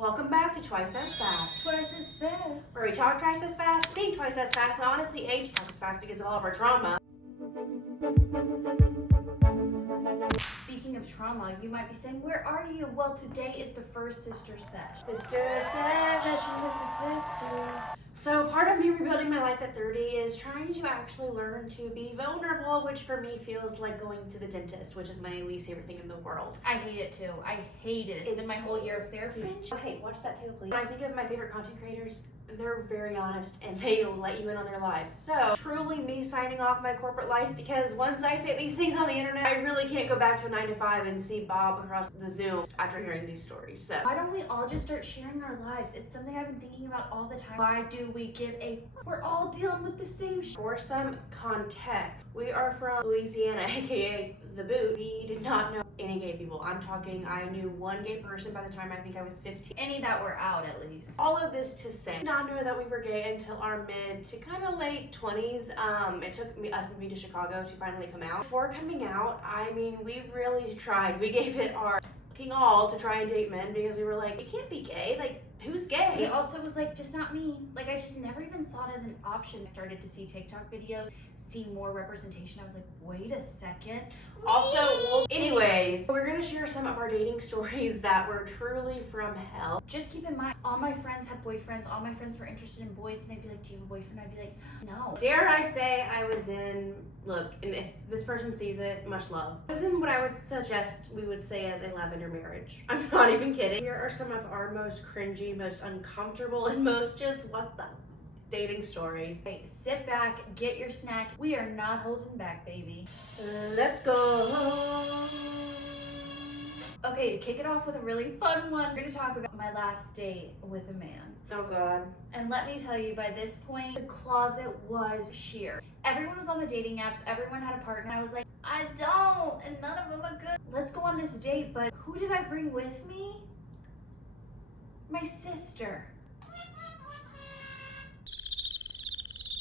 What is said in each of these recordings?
Welcome back to Twice as Fast. Twice as fast. Where we talk twice as fast, think twice as fast, and honestly age twice as fast because of all of our trauma. Speaking of trauma, you might be saying, where are you? Well, today is the first sister sesh. Sister says. Session with the sisters. So part of me rebuilding my life at 30 is trying to actually learn to be vulnerable, which for me feels like going to the dentist, which is my least favorite thing in the world. I hate it too. I hate it. It's been my whole year of therapy. Oh, hey, watch that too, please. When I think of my favorite content creators, they're very honest and they let you in on their lives. So truly me signing off my corporate life, because once I say these things on the internet, I really can't go back to a 9 to 5 and see Bob across the Zoom after hearing these stories. So why don't we all just start sharing our lives? It's something I've been thinking about all the time. Why do we give a... We're all dealing with the same for some context, we are from Louisiana, aka the boot. We did not know any gay people. I'm talking, I knew one gay person by the time I think I was 15. Any that were out, at least. All of this to say, I did not know that we were gay until our mid to kind of late 20s. It took us moving to Chicago to finally come out. Before coming out, I mean, we really tried. We gave it our fucking all to try and date men because we were like, we can't be gay. Like, who's gay? It also was like, just not me. Like, I just never even saw it as an option. I started to see TikTok videos, see more representation. I was like, wait a second. Also, well, anyways, we're gonna share some of our dating stories that were truly from hell. Just keep in mind, all my friends had boyfriends. All my friends were interested in boys, and they'd be like, do you have a boyfriend? I'd be like, no. Dare I say I was in, look, and if this person sees it, much love. I was in what I would suggest we would say as a lavender marriage. I'm not even kidding. Here are some of our most cringy, most uncomfortable, and most just what the dating stories. Okay, sit back, get your snack. We are not holding back, baby. Let's go. Okay, to kick it off with a really fun one, we're gonna talk about my last date with a man. Oh God. And let me tell you, by this point, the closet was sheer. Everyone was on the dating apps, everyone had a partner. I was like, I don't, and none of them are good. Let's go on this date, but who did I bring with me? My sister.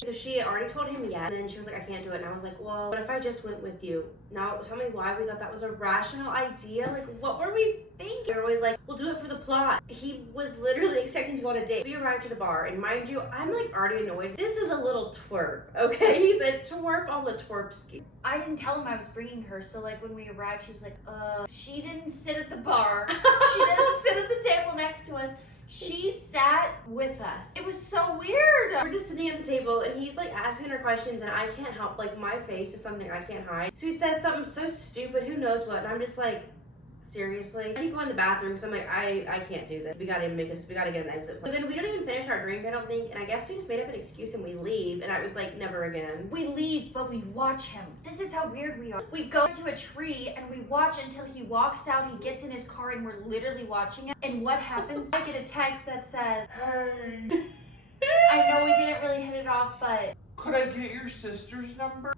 So she had already told him yes, and then she was like, I can't do it. And I was like, well, what if I just went with you? Now tell me why we thought that was a rational idea. Like, what were we thinking? We were always like, we'll do it for the plot. He was literally expecting to go on a date. We arrived to the bar, and mind you, I'm like already annoyed. This is a little twerp, okay? He said twerp on the twerp ski. I didn't tell him I was bringing her, so like when we arrived, she was like, she didn't sit at the bar. She didn't sit at the table next to us. She sat with us. It was so weird. We're just sitting at the table and he's like asking her questions and I can't help, like my face is something I can't hide. So he says something so stupid, who knows what, and I'm just like, seriously? I keep going to the bathroom because I'm like, I can't do this. We gotta get an exit plan. So then we don't even finish our drink, I don't think, and I guess we just made up an excuse and we leave, and I was like, never again. We leave, but we watch him. This is how weird we are. We go to a tree and we watch until he walks out, he gets in his car, and we're literally watching him. And what happens? I get a text that says, hey. I know we didn't really hit it off, but could I get your sister's number?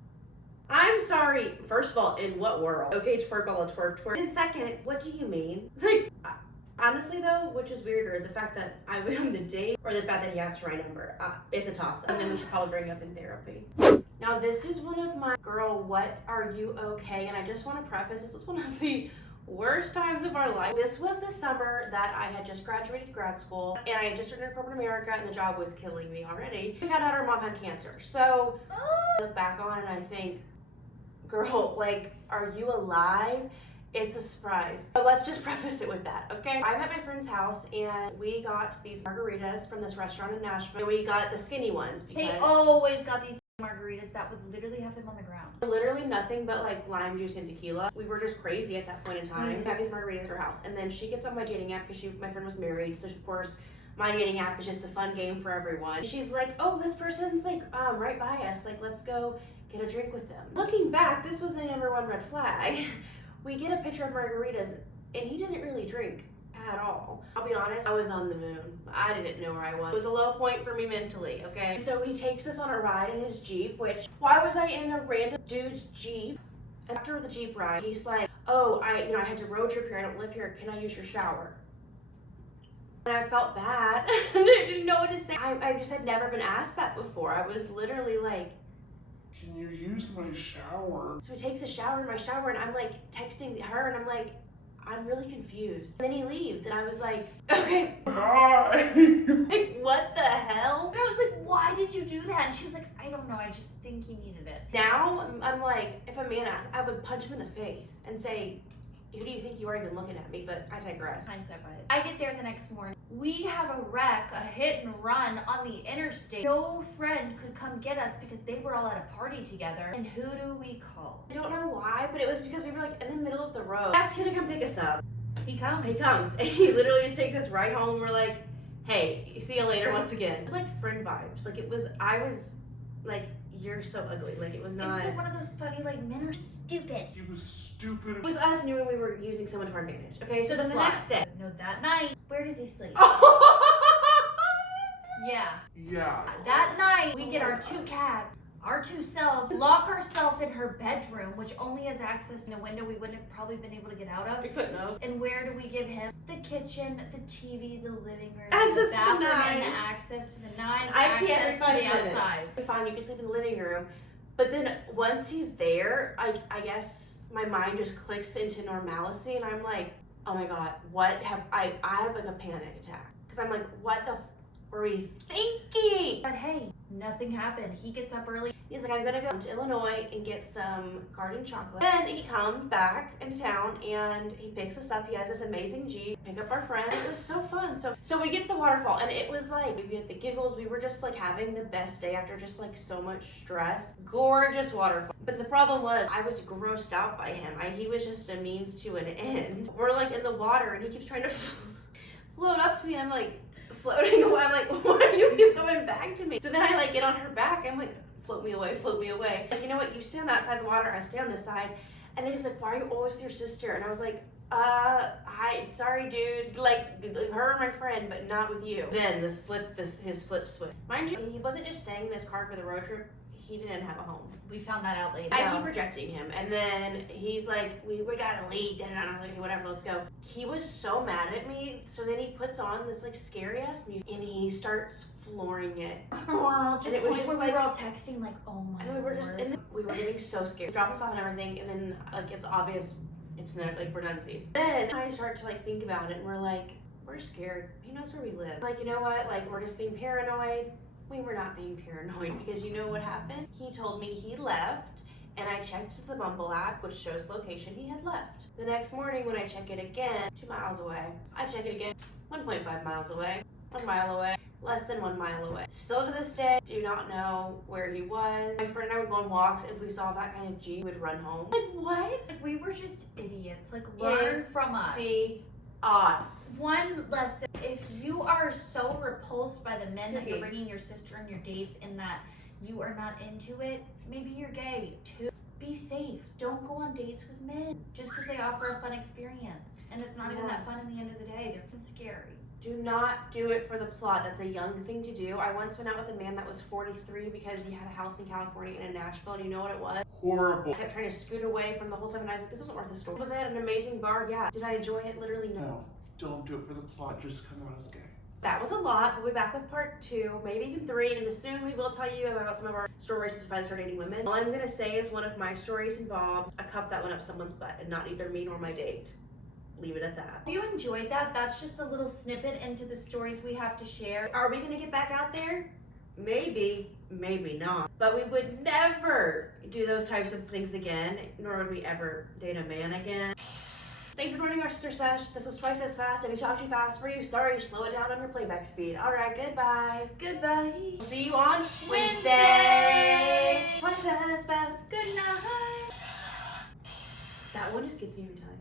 I'm sorry, first of all, in what world? Okay, twerp all the twerp. And second, what do you mean? Like, honestly though, which is weirder, the fact that I went on the date or the fact that he asked for my number, it's a toss-up. And then we should probably bring up in therapy. Now this is one of my, girl, what are you okay? And I just want to preface, this was one of the worst times of our life. This was the summer that I had just graduated grad school and I had just started in corporate America and the job was killing me already. We found out our mom had cancer. So I look back on and I think, girl, like, are you alive? It's a surprise. But let's just preface it with that, okay? I'm at my friend's house and we got these margaritas from this restaurant in Nashville. And we got the skinny ones because they always got these margaritas that would literally have them on the ground. Literally nothing but like lime juice and tequila. We were just crazy at that point in time. We had these margaritas at her house. And then she gets on my dating app because my friend was married. So of course, my dating app is just the fun game for everyone. She's like, oh, this person's like right by us. Like, let's go get a drink with them. Looking back, this was a number one red flag. We get a picture of margaritas and he didn't really drink at all. I'll be honest, I was on the moon. I didn't know where I was. It was a low point for me mentally, okay? So he takes us on a ride in his Jeep, which, why was I in a random dude's Jeep? And after the Jeep ride, he's like, oh, I had to road trip here, I don't live here, can I use your shower? And I felt bad. I didn't know what to say. I just had never been asked that before. I was literally like, can you use my shower? so he takes a shower in my shower and I'm like texting her and I'm like, I'm really confused. And then he leaves, and I was like, okay, Hi. like, what the hell? And I was like, why did you do that? And she was like, I don't know, I just think he needed it. Now, I'm like, if a man asked, I would punch him in the face and say, who do you think you are even looking at me? But I digress. Hindsight bias. I get there the next morning. We have a wreck, a hit and run on the interstate. No friend could come get us because they were all at a party together. And who do we call? I don't know why, but it was because we were like in the middle of the road. I asked him to come pick us up. He comes. He comes, and he literally just takes us right home. We're like, hey, see you later once again. It's like friend vibes. Like I was like, you're so ugly. Like it was It not. was like one of those funny, like, men are stupid. He was stupid. It was us knowing we were using someone to our advantage. Okay, so then the Plot. next day. No, that night, where does he sleep? Yeah. Yeah. That night, we get our two cats, our two selves, lock ourselves in her bedroom, which only has access to a window we wouldn't have probably been able to get out of. We couldn't have. And where do we give him? The kitchen, the TV, the living room, Access to the the bathroom, and the knives. access to the knives, I can't access in to 5 the minutes. outside. Fine, you can sleep in the living room. But then once he's there, I guess my mind just clicks into normalcy, and I'm like, oh my god, what have I have like a panic attack because I'm like, what the were we thinking? But hey, nothing happened. He gets up early. He's like, I'm gonna go to Illinois and get some garden chocolate. Then he comes back into town and he picks us up. He has this amazing Jeep. Pick up our friend. It was so fun. So we get to the waterfall and it was like we had the giggles. We were just like having the best day after just like so much stress. Gorgeous waterfall. But the problem was I was grossed out by him. He was just a means to an end. We're like in the water and he keeps trying to float up to me. And I'm like floating away. I'm like, why do you keep coming back to me? So then I like get on her back. I'm like, float me away, float me away. Like, you know what? You stay on that side of the water, I stay on this side. And then he's like, why are you always with your sister? And I was like, hi, sorry, dude. Like, her and my friend, but not with you. Then his flip switch. Mind you, he wasn't just staying in his car for the road trip. He didn't have a home. We found that out later. I keep rejecting him. And then he's like, we gotta leave. And I was like, okay, whatever, let's go. He was so mad at me. So then he puts on this like scary ass music and he starts flooring it. And it was just we like- were all texting like, oh my And we were just Lord. we were getting so scared. Drop us off and everything, and then like it's obvious it's not like we're nunsies. Then I start to like think about it, and we're like, we're scared. He knows where we live. Like, you know what? Like we're just being paranoid. We were not being paranoid because you know what happened? He told me he left, and I checked the Bumble app, which shows location he had left. The next morning when I check it again, 2 miles away. I check it again, 1.5 miles away, 1 mile away. Less than 1 mile away. Still to this day, do not know where he was. My friend and I would go on walks, and if we saw that kind of G, we would run home. Like, what? Like, we were just idiots. Like, learn from us. Us. One lesson: if you are so repulsed by the men that you're Suki. bringing your sister on your dates and that you are not into it, maybe you're gay too. Be safe. Don't go on dates with men just because they offer a fun experience. And it's not even that fun in the end of the day. They're scary. Do not do it for the plot. That's a young thing to do. I once went out with a man that was 43 because he had a house in California and in Nashville, and you know what it was? Horrible. I kept trying to scoot away from the whole time, and I was like, this wasn't worth the story. Was I at an amazing bar? Yeah. Did I enjoy it? Literally no. No, don't do it for the plot. Just come out as gay. That was a lot. We'll be back with part 2, maybe even 3, and soon we will tell you about some of our stories since friends started dating women. All I'm gonna say is one of my stories involves a cup that went up someone's butt, and not either me nor my date. Leave it at that. If you enjoyed that, that's just a little snippet into the stories we have to share. Are we gonna get back out there? Maybe, maybe not. But we would never do those types of things again, nor would we ever date a man again. Thanks for joining our sister sesh. This was twice as fast. If we talked too fast for you, sorry, slow it down on your playback speed. Alright, goodbye. Goodbye. We'll see you on Wednesday. Wednesday. Twice as fast. Good night. That one just gets me every time.